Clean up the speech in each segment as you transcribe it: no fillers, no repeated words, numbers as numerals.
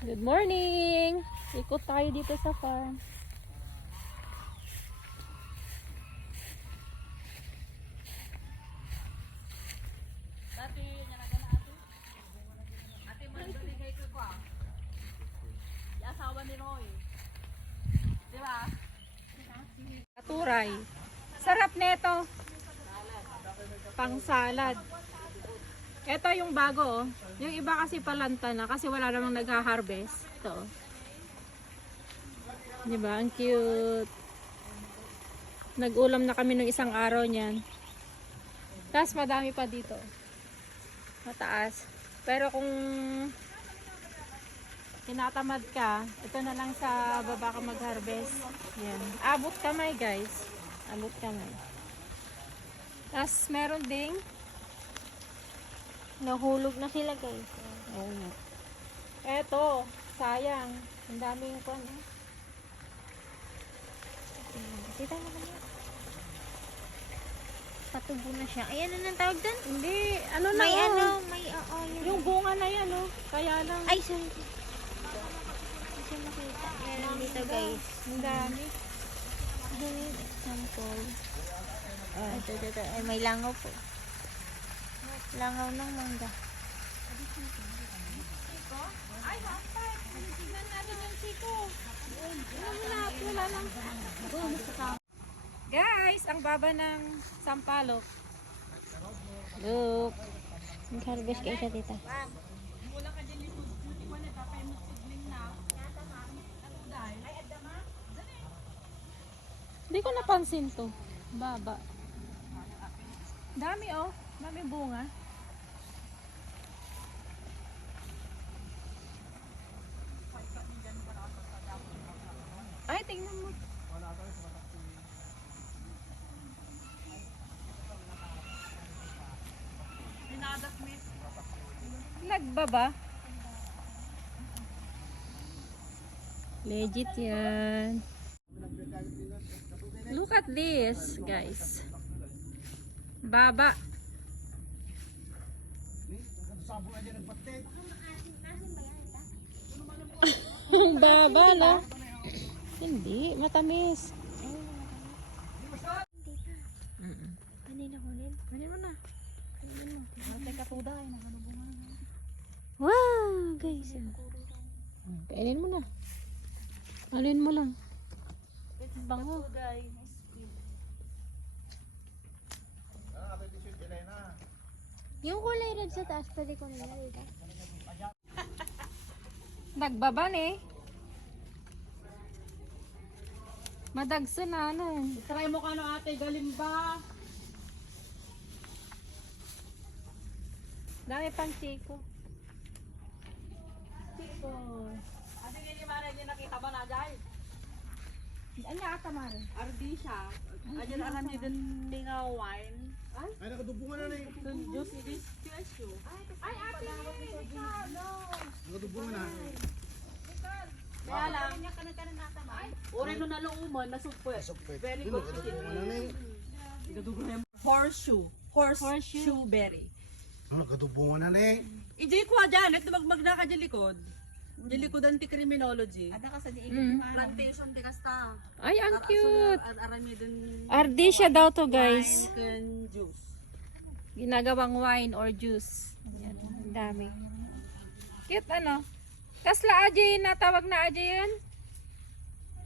Good morning! Ikot tayo dito sa farm. Ate mo naligay ko ko. Asawa ni Roy. Di ba? Katuray. Sarap nito. Pang salad. Ito yung bago, oh. Yung iba kasi palanta na kasi wala namang nagha-harvest. Ito. Diba? Ang cute. Nag-ulam na kami ng isang araw niyan. Tapos madami pa dito. Mataas. Pero kung tinatamad ka, ito na lang sa baba ka mag-harvest. Yan. Abot kamay, guys. Abot kamay. Tapos meron ding nahulog na sila, guys. Oo. Eto, sayang. Ang daming kon. Kita mo kami. Patubo na siya. Ayan na ang tawag doon? Hindi, ano na May oh. ano, may yun. Yung bunga na yan, oh. Kaya lang. Ay, sorry. Hindi siya makita. Ayan dito, guys. Ang dami. Ganyan, example. Ito. Ay, may langaw po. Langaw ng mangga. Ay, dapat. Tignan natin yung siko. Wala lang. Guys, ang baba ng sampalok. Look. Mag-harvest kayo siya, tita. Hindi ko napansin to. Baba. Dami oh. Dami bunga. Ay, tingnan mo. Nagbaba. Legit yan. Look at this, guys. Baba. Ang baba na. Hindi, matamis. Kanina ko rin. Ano mo na? Wow, guys. Kainin mo na. Alin mo lang. Bango. Yung kulay red sa taas, pwede ko nila dito. Nagbaban eh. Madagso na ano. Try mo ka no ate, galing ba? Dami pang chiko. Chico. Ate hindi man hindi nakita ba na dahil? Ano ata man? Ardi siya. Ayan alam niyo din nga wine. Ay, nakadubungan na eh. Dun juice ni this special. Ay, ate! Nakadubungan na. Kaya lang. Uri no naluuman, nasugpwe. Very good. Nakadubungan na eh. Horseshoe. Horseshoe berry. Nakadubungan na eh. Iji ko dyan, ito magmagna ka dyan likod. Dyan likod ang criminology. Ada ka sa plantation di kasta. Ay, ang cute. Arami dun Ardisha daw to, guys. wine can juice. Ginagawang wine or juice. Yan, ang dami. Cute ano? Kasla aji na tawag na aji yun?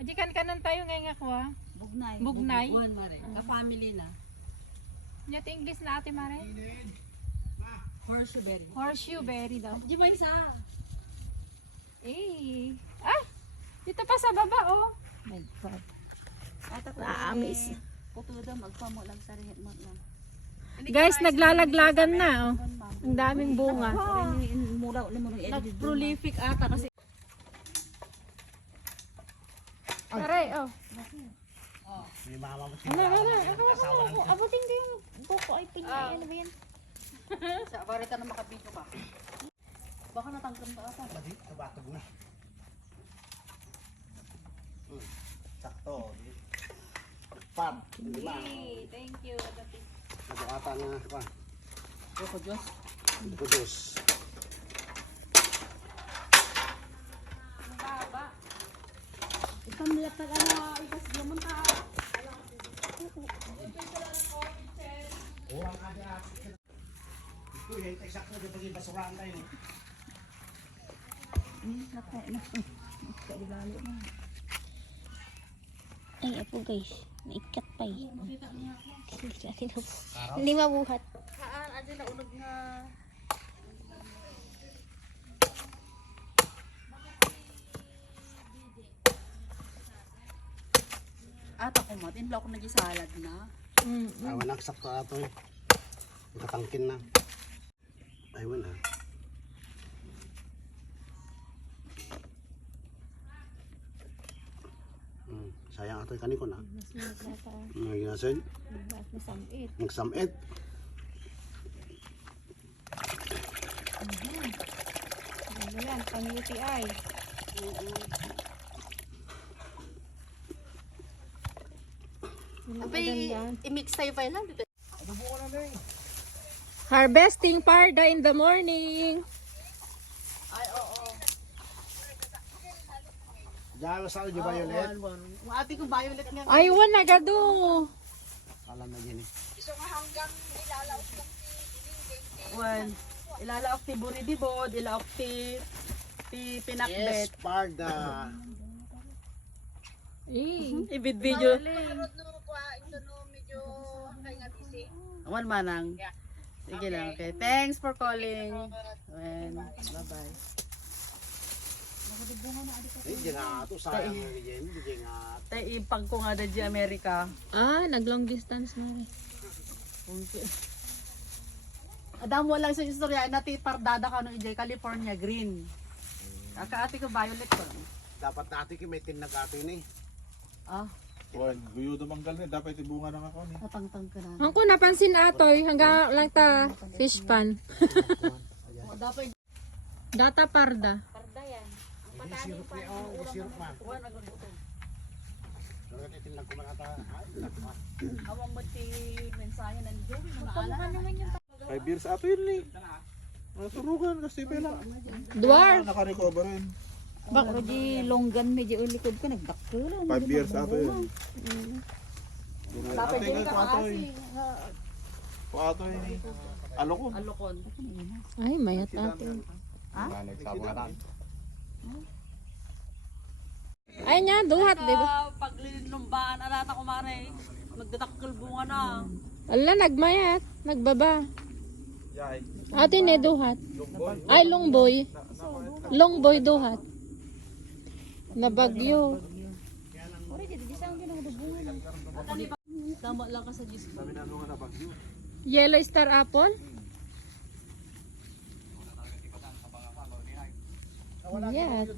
Aji kan kanon tayo ngayon ako ah. Bugnay. Bugnay? Buwan mare. Ka-family na. Nyat English na ate Mare? Horseshoe berry. Horseshoe berry daw. Di mo isa. Eh. Ah! Dito pa sa baba oh. Naamis. Puto daw magpamo lang sa rihet mo lang. Guys, naglalaglagan na oh. Ang daming bunga. Mura nag-prolific ata kasi. Aray, oh. May mama mo Ano, abutin ko yung buko ay pinya. Ano ba yan? Sa barita na makabito ka. Baka natangkam ba ata? Madi, kabatog na. Sakto. Pad. Lima. Thank you. Nagkakata na. Pan. Ito Diyos. Kudus. Orang ada. Itu ya eksakto dia pergi basurahan tayo. Ay, apo guys. Naikat pa eh. Hindi mabuhat. Haan, aja na unog nga. At ako mo, tinbla ko nag-salad na. Awan ang sakto ato eh. Katangkin na. Aywan ha. Sayang ato kanin ko na. Mas maglata. Naginasin. Mas masamit. Nagsamit. Ano yan, pang UTI. Abay, i-mix tayo pa lang dito. Harvesting parda in the morning. Ay, oo. Diyan sa di violet. Ate ko violet nga. Ay, wala gado. Alam na yan eh. Wan. Ilalaok ti buridibod, ilaok ti pinakbet. Yes, parda. Ibid video. Awan manang. Sige lang, okay. Thanks for calling. Bye-bye. Eh, diyan nga ito. Sayang nga yan. Diyan nga. Tayo ipag ko nga na di Amerika. Ah, nag-long distance na rin. Adam mo lang sa istorya na ti pardada ka no ijay California green. Aka ate ko violet ko. Dapat natin may tinag-atin eh. Ah, Wan, guyo dumanggal ni dapat ibunga nang ako ni. matangtang ka na. Ang ko napansin atoy, hanggang lang ta fish pan. Dapat Data parda. Hindi sirup niya. Oh, hindi sirup man. Pero ito tinag ko man ata. Ay, lakma. awang mo ti mensahe nandiyo. Naala. 5 years ato yun ni. Masurugan kasi pala. Dwarf. Naka-recover rin. Bako di longgan medyo ulikod ko nagdakkel. 5 years ato yun. Ate ko ko ato yun. Ko ato yun. Alokon. Alokon. Ay, mayat ate. Ay nya, duhat, di ba? Paglilinumbaan alata ko mare. Nagdatakkel bunga na. Ala, nagmayat. Nagbaba. Yay. Ate ne, duhat. Ay, longboy. Longboy duhat. Nabagyo. Tama lang ka sa Diyos. Yellow star apple? Yes.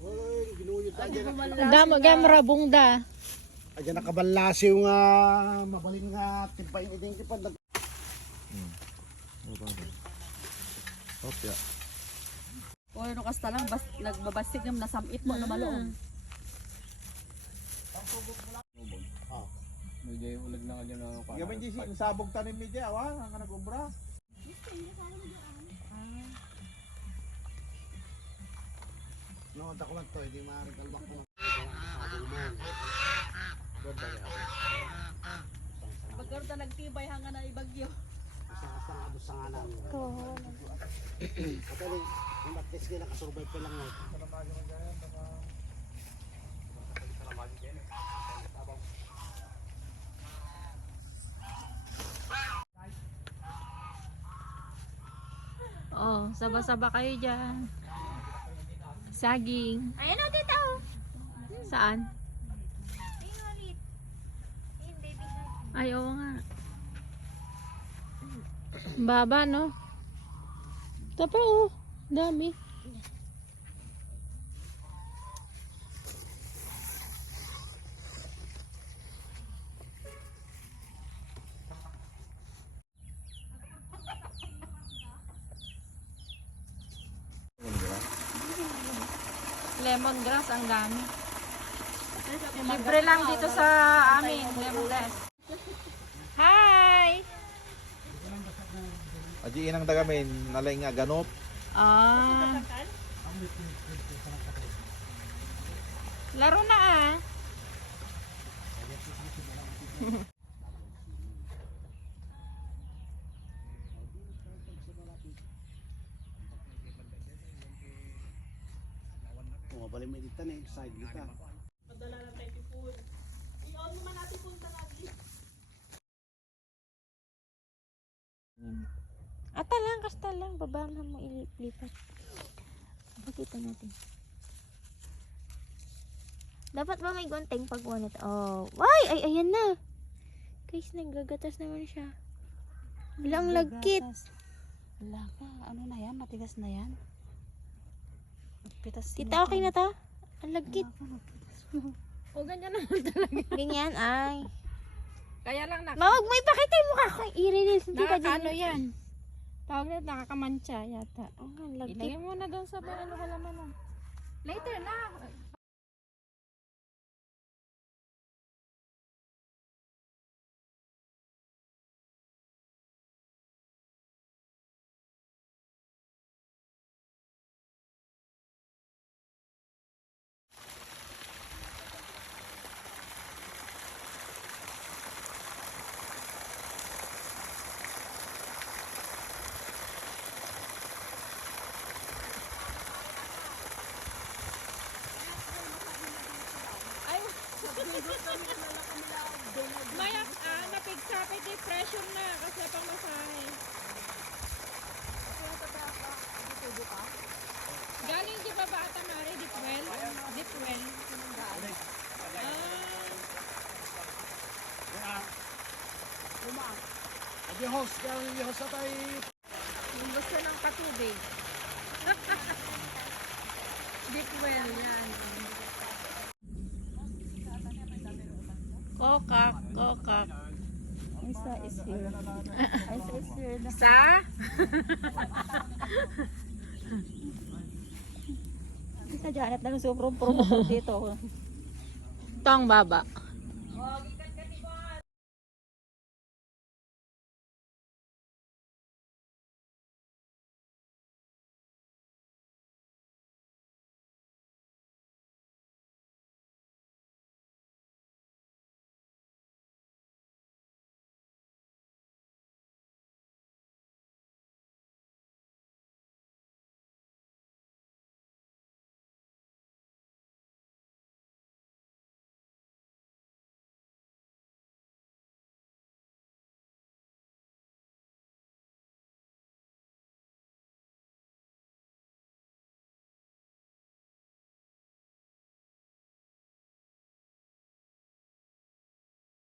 Uy, ginuyod tayo dyan. Damo gam rabong da. Ayan nakabalasi yung mabalin nga timpay ng ideng tipad. Opya. O ano kasta lang nagbabastig ng nasamit mo na maloong. Gamin di si sabog tanim ni Jay, awa ang nag-ubra. No, dako lang to, hindi maaaring kalbak mo. Pagkarta nagtibay hanga na ibagyo. Basta nga doon sa ngalan. At alin, yung at-least kayo nakasurvive pa lang. Oh, saba-saba kayo dyan. Saging. Ayun o, tita o. Saan? Ayun ulit. Ayun, baby. Ay, oo nga. Baba, no? Tapa, oh. Dami. Lemongrass, ang dami. Libre lang dito sa amin, lemongrass. Hi! Aji inang dagamin nalay nga ganop. Ah. Laro na ah. Kung mabalik mo dito na side dito. Padala ng typhoon. I-on naman natin punta natin. Ata lang, kasta lang. Baba mo ilipat. Pakita natin. Dapat ba may gunting pag wanit? Oh. Ay, ayan na. Guys, naggagatas naman siya. Wala, ang lagkit. Wala ka. Ano na yan? Matigas na yan. Pitas Tita, okay na to? Ang lagkit. O ganyan naman talaga. Ganyan, ay. Kaya lang Mawag mo ipakita yung mukha ko. I-release. Hindi ka nakakano yan. Tawag na nakakamancha yata. Oh, ang lagkit. Ilagay mo na doon sa ano halaman na. Later na. Maya, napigsapi di pressure na kasi pang masahe. Galing di ba bata mare? Deep well? Deep well. Adi host, kaya host sa tayo. Yung gusto ng patubig. Deep well yan. Kokak. Isa is here. Isa is here. Sa? Kita Janet lang sobrang promote dito. Tong baba.